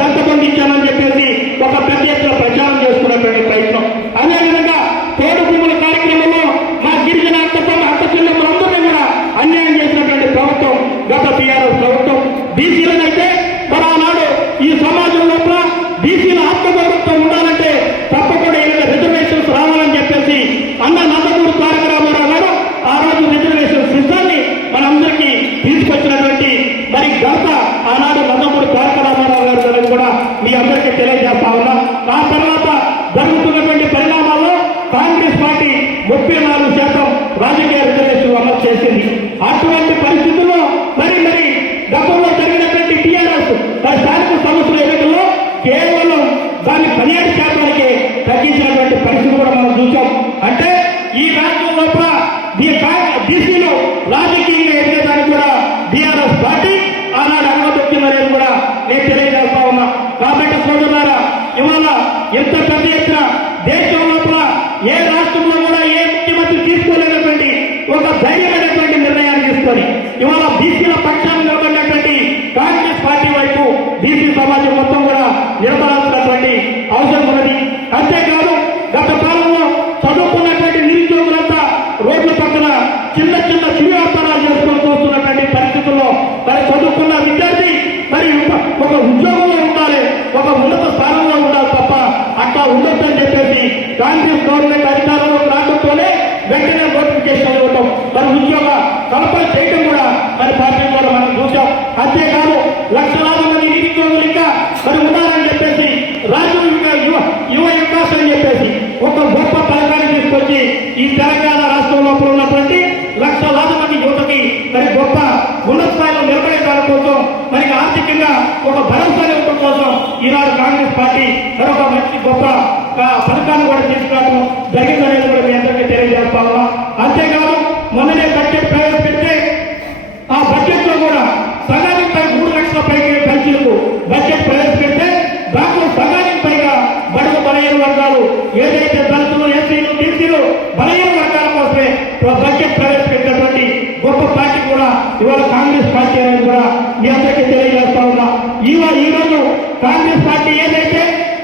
దంతబంధించానని చెప్పేసి ఒక పెద్ద ఎత్తున ప్రచారం చేసుకున్నటువంటి ప్రయత్నం. అదేవిధంగా తోడు భూముల కార్యక్రమంలో మా గిరిజన అక్క చెల్లెమ్మలందరినీ కూడా అన్యాయం చేసినటువంటి ప్రభుత్వం గత టీఆర్ఎస్ ప్రభుత్వం. బీసీలనైతే మరి ఆనాడు ఈ సమాజం లోపల బీసీల ఆత్మగౌరవంతో ఉండాలంటే తప్పకుండా ఏదైనా రిజర్వేషన్స్ రావాలని చెప్పేసి అన్న నందమూరి తారక రామారావు గారు ఆ రోజు రిజర్వేషన్ సిస్టాన్ని మనందరికీ తీసుకొచ్చినటువంటి మరి ఘనత ఆనాడు నందమూరి తారక రామారావు గారు అనేది కూడా మీ అందరికీ తెలియజేస్తా ఉన్నా. ఆ తర్వాత జరుగుతున్నటువంటి పరిణామాల్లో కాంగ్రెస్ పార్టీ 34% రాజకీయ రిజర్వేషన్ అమలు చేసింది. అటువంటి పరిస్థితుల్లో మరి గతంలో జరిగినటువంటి టీఆర్ఎస్ స్థానిక సంస్థల ఎన్నికల్లో కేవలం దాన్ని 17% తగ్గించినటువంటి పరిస్థితి కూడా మనం చూసాం. అంటే ఈ రాష్ట్రం లోపల బీసీలు రాజకీయంగా ఎదిగేదానికి కూడా టీఆర్ఎస్ పార్టీ ఆనాడు అనుమతించిందనేది కూడా నేను తెలియజేస్తా ఉన్నా. కాబట్టి సోదరులారా, ఇవాళ ఎంత పెద్ద ఎత్తున దేశం లోపల ఏ రాష్ట్రంలో కూడా ఏ ముఖ్యమంత్రి తీసుకోలేనటువంటి ఒక ధైర్యమైనటువంటి నిర్ణయాన్ని తీసుకొని ఇవాళ బీసీల పక్షాన్ని నిలబడినటువంటి కాంగ్రెస్ పార్టీ వైపు బీసీ సమాజం మొత్తం కూడా నిలబడాల్సినటువంటి అవసరం ఉన్నది. అంతేకాదు గత కాలంలో చదువుకున్నటువంటి నిరుద్యోగులంతా రోడ్ల పక్కన చిన్న చిరు వ్యాపారాలు చేసుకొని చూస్తున్నటువంటి పరిస్థితుల్లో మరి చదువుకున్న విద్యార్థి మరి ఒక ఉద్యోగంలో ఉండాలి, ఒక ఉన్నత స్థానంలో ఉండాలి తప్ప అట్లా ఉండొద్దని చెప్పేసి కాంగ్రెస్ గవర్నమెంట్ అధికారంలో రావడంతోనే వెంటనే నోటిఫికేషన్ ఇవ్వటం, మరి ఉద్యోగ కల్పన చేయడం కూడా మరి పార్టీ కూడా మనం చూసాం. అంతేకాదు లక్షలాది మంది నిరుద్యోగులు ఇంకా మరి ఉన్నారని చెప్పేసి రాజీవ్ యువ వికాస్ అని చెప్పేసి ఒక గొప్ప పథకాన్ని తీసుకొచ్చి ఈ తెలంగాణ రాష్ట్రం లోపల ఉన్నటువంటి లక్షలాది మంది యువతకి మరి గొప్ప ఉన్నత స్థాయిలో నిలబడే దాని కోసం మరి ఆర్థికంగా ఒక భరోసా ఇవ్వడం కోసం ఈనాడు కాంగ్రెస్ పార్టీ మరొక మంచి గొప్ప పథకాన్ని కూడా తీసుకురావడం జరిగిందనేది కూడా మీ అందరికీ తెలియజేస్తా ఉన్నా. అంతేకాదు మొన్ననే బడ్జెట్ ప్రవేశపెడితే ఆ బడ్జెట్ లో కూడా సగానికి పై 3 లక్షల పైకి పెన్షన్లకు బడ్జెట్ ప్రవేశపెడితే దాంట్లో సగానికి పైగా బడుగు బలహీన వర్గాలు ఏదైతే దళితులు, ఎస్సీలు, బీసీలు బలహీన వర్గాల కోసమే బడ్జెట్ ప్రవేశపెట్టినటువంటి గొప్ప పార్టీ కూడా ఇవాళ కాంగ్రెస్ పార్టీ అనేది కూడా మీ అందరికీ తెలియజేస్తా ఉన్నా. ఈ రోజు కాంగ్రెస్ పార్టీ ఏదైతే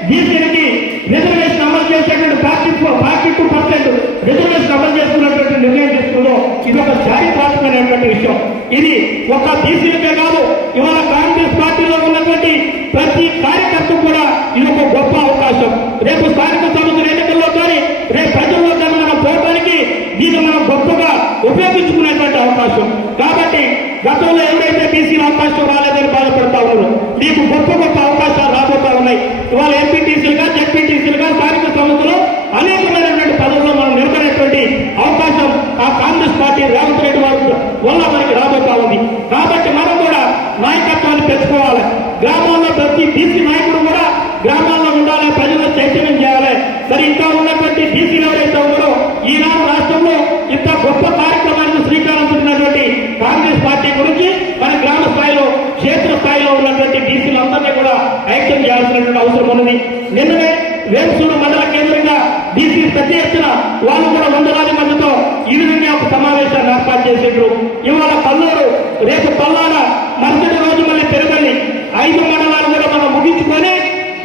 బీసీలకి రిజర్వేషన్ అమలు చేసేటువంటి 42% రిజర్వేషన్ అమలు చేసుకున్నటువంటి నిర్ణయం తీసుకుందో ఇది ఒక చారిత్రాత్మకమైనటువంటి విషయం. ఇది ఒక బీసీలకే కాదు, ఇవాళ కాంగ్రెస్ పార్టీలో ఉన్నటువంటి ప్రతి కార్యకర్త కూడా ఇది ఒక గొప్ప అవకాశం. రేపు స్థానిక సంస్థల ఎన్నికల్లో కానీ రేపు ప్రజల్లో కానీ మనం పోవడానికి దీన్ని మనం గొప్పగా ఉపయోగించుకునేటువంటి అవకాశం. కాబట్టి గతంలో ఎవరైతే బీసీల అవకాశం రాలేదని బాధపడతా ఉన్నారు, మీకు గొప్ప అవకాశాలు రాబోతా ఉన్నాయి. ఇవాళ ఎంపీటీసీలుగా, జెడ్పీటీసీలుగా స్థానిక సంస్థలు అనేకమైనటువంటి పదవుల్లో మనం నిలబడేటువంటి అవకాశం ఆ కాంగ్రెస్ పార్టీ రేవంత్ రెడ్డి వారి వల్ల మనకి రాబోతా ఉంది. కాబట్టి మనం కూడా నాయకత్వాన్ని పెంచుకోవాలి. గ్రామాల్లో ప్రతి బీసీ నాయకుడు కూడా గ్రామాల్లో ఉండాలి, ప్రజలను చైతన్యం చేయాలి. మరి ఇంకా ఉన్నటువంటి బీసీలు ఎవరైతే ఉన్నారో ఈనాడు రాష్ట్రంలో ఇంత గొప్ప కార్యక్రమానికి శ్రీకారం చుట్టినటువంటి కాంగ్రెస్ పార్టీ గురించి మన గ్రామ స్థాయిలో, క్షేత్ర స్థాయిలో ఉన్నటువంటి బీసీలందరినీ కూడా ఐక్యం చేయాల్సినటువంటి అవసరం ఉన్నది. నిన్ననే వేమసూరు మండల కేంద్రంగా బీసీ పెద్ద ఎత్తున వాళ్ళు కూడా వందలాది మందితో ఈ విధంగా ఒక సమావేశాన్ని ఏర్పాటు చేసిండ్రు. ఇవాళ కల్లూరు, రేపు పల్లాడ, మరుసటి రోజు మళ్ళీ పెరుగల్లి 5 మండలాలు కూడా మనం ముగించుకొని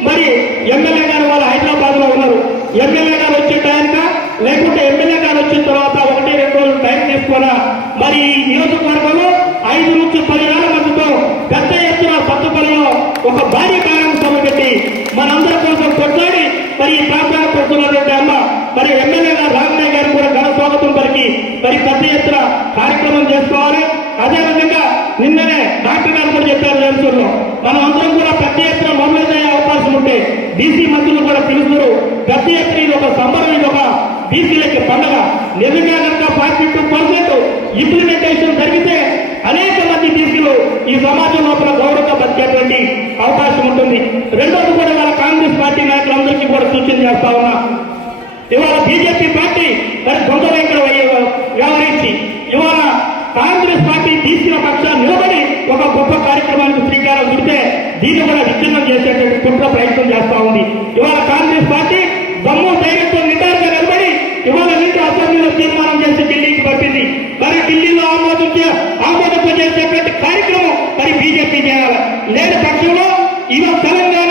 మరి ఎమ్మెల్యే గారు వాళ్ళు హైదరాబాద్ లో ఉన్నారు. ఎమ్మెల్యే గారు వచ్చే టైంగా లేకుంటే ఎమ్మెల్యే గారు వచ్చిన తర్వాత 1-2 రోజులు టైం తీసుకున్నా మరి ఈ నియోజకవర్గంలో 5 నుంచి 10,000 మందితో పెద్ద ఎత్తున సత్తుపల్లిలో ఒక భారీ కార్యక్రమం సభ పెట్టి మనందరి కోసం కొట్లాడి మరి ఈ ప్రాంతానికి వస్తున్నటువంటి అమ్మ మరి ఎమ్మెల్యే గారు రామయ్య గారు కూడా ఘన స్వాగతం పలికి మరి పెద్ద ఎత్తున కార్యక్రమం చేసుకోవాలి. అదేవిధంగా నిన్ననే డాక్టర్ గారు కూడా చెప్పారు, వేమసూరులో మనం అందరం కూడా పెద్ద ఎత్తున మొబైల్ అయ్యే అవకాశం ఉంటే బీసీ మంత్రులు కూడా పిలుస్తారు. పెద్ద ఎత్తున ఇది ఒక సంబరం, ఇది ఒక బీసీలకి పండుగ. నిజంగా కనుక 42% ఇంప్లిమెంటేషన్ జరిగితే అనేక మంది బీసీలు ఈ సమాజం లోపల గౌరవంగా బతికేటువంటి అవకాశం ఉంటుంది. రెండోది కూడా ఇవాళ కాంగ్రెస్ పార్టీ నాయకులందరికీ కూడా సూచన చేస్తా ఉన్నా. ఇవాళ బీజేపీ పార్టీ మరి దొంగ వెంకట వ్యవహరించి ఇవాళ కాంగ్రెస్ పార్టీ బీసీల పక్షాన్ని నిలబడి ఒక గొప్ప కార్యక్రమానికి శ్రీకారం చుడితే దీన్ని కూడా విచ్ఛిన్నం చేసేటువంటి కుట్ర ప్రయత్నం చేస్తా ఉంది. ఇవాళ కాంగ్రెస్ పార్టీ దమ్ము ధైర్యంతో నిటారుగా నిలబడి ఇవాళ నుంచి అసెంబ్లీలో తీర్మానం చేసి ఢిల్లీకి పంపింది. మరి ఢిల్లీలో ఆమోదింపజేసేటువంటి కార్యక్రమం మరి బీజేపీ చేయాలి. లేని పక్షంలో ఇవాళ తెలంగాణ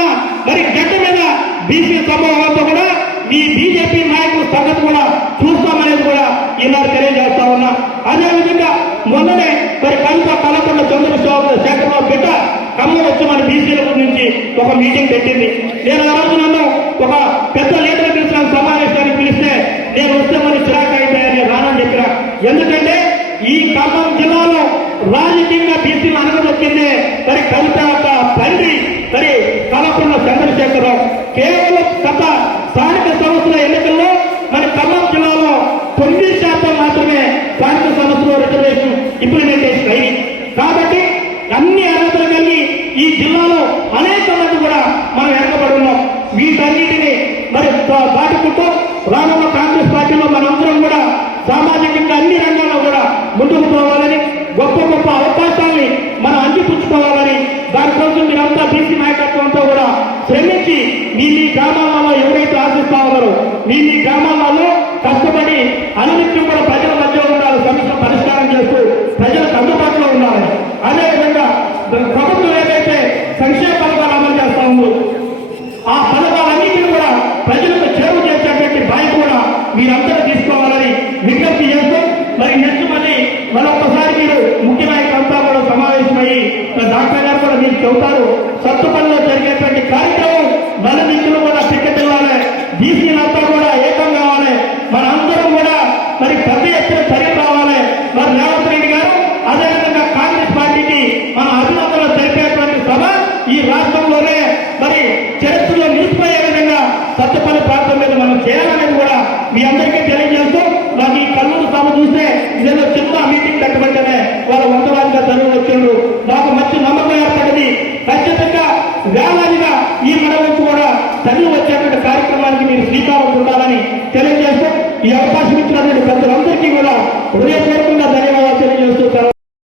సమూహంతో కూడా ఈ బీజేపీ నాయకుల సంగతి కూడా చూస్తామనేది కూడా ఈనాడు తెలియజేస్తా ఉన్నా. అదేవిధంగా మొన్ననే మరి కవిత కలకొండ చంద్రశేఖరరావు బిడ్డ ఖమ్మం వచ్చి మన బీసీల గురించి ఒక మీటింగ్ పెట్టింది. నేను ఆ రోజు నన్ను ఒక పెద్ద లీడర్ పిలిచిన సమావేశానికి పిలిస్తే నేను వస్తే మరి చిరాకు అయిపోయాను, రానని చెప్పిన. ఎందుకంటే ఈ ఖమ్మం జిల్లాలో రాజకీయంగా బీసీలు అనగదొక్కిందే మరి కవిత యొక్క తండ్రి మరి కలకొండ చంద్రశేఖరరావు. కేవలం గత స్థానిక సంస్థల ఎన్నికల్లో మన ఖమ్మం జిల్లాలో 9% మాత్రమే స్థానిక సంస్థలో రిజర్వేషన్ ఇంప్లిమెంటేషన్ అయింది. కాబట్టి అన్ని అర్హతలు కలిగి ఈ జిల్లాలో అనేక మంది కూడా మనం వెనకబడి ఉన్నాం. వీటన్నిటిని మరి దాటుకుంటూ రానున్న కాంగ్రెస్ పార్టీలో మనందరం కూడా సామాజికంగా అన్ని రంగాల్లో కూడా ముందుకు పోవాలని, గొప్ప గొప్ప అవకాశాలని మనం అందిపుచ్చుకోవాలని, దానికోసం మీరంతా బీసీ నాయకత్వంతో కూడా శ్రమించి మీ గ్రామాలలో ఎవరైతే ఆశిస్తా ఉన్నారో మీ గ్రామాలలో కష్టపడి అనునిత్యం కూడా ప్రజల మధ్య ఉండాలి, సమస్య పరిష్కారం చేస్తూ ప్రజలకు అందుబాటులో ఉండాలి. అదేవిధంగా ప్రభుత్వం ఏదైతే సంక్షేమ పథకాలు అమలు చేస్తా ఉందో ఆ పథకాలన్నింటినీ కూడా ప్రజలకు చేరువ చేసేటువంటి బాధ్యత కూడా మీరందరూ తీసుకోవాలని విజ్ఞప్తి చేస్తూ మరి నెక్స్ట్ మరొకసారి మీరు ముఖ్య నాయకులంతా కూడా సమావేశమయ్యి డాక్టర్ గారు కూడా మీరు చెబుతారు. సత్తుపల్లిలో జరిగేటువంటి కార్యక్రమం మన మిత్రులు కూడా పికెట్టివ్వాలి, బీసీలంతా కూడా ఏకం కావాలి, మన అందరం కూడా మరి పెద్ద ఎత్తున చర్యలు రావాలి. మరి రేవంత్ రెడ్డి గారు అదేవిధంగా కాంగ్రెస్ పార్టీకి మన అభినందనలు తెలిపేటువంటి సభ ఈ రాష్ట్రంలోనే మరి చరిత్రలో నిలిచిపోయే విధంగా సత్తుపల్లి ప్రాంతం మీద మనం చేయాలనేది కూడా మీ అందరికీ తెలియజేస్తూ నాకు ఈ కల్లూరు సభ చూస్తే ఇదేదో చిన్న మీటింగ్ కట్టబడితేనే వాళ్ళు వందలాదిగా చదువు వచ్చారు. నాకు మంచి నమ్మకం ఏర్పడింది. ఖచ్చితంగా వేలాదిగా ఈ మనవంతు కూడా చదువు వచ్చేటువంటి కార్యక్రమానికి మీరు శ్రీకారం ఉండాలని తెలియజేస్తూ ఈ అవకాశం ఇచ్చినటువంటి పెద్దలందరికీ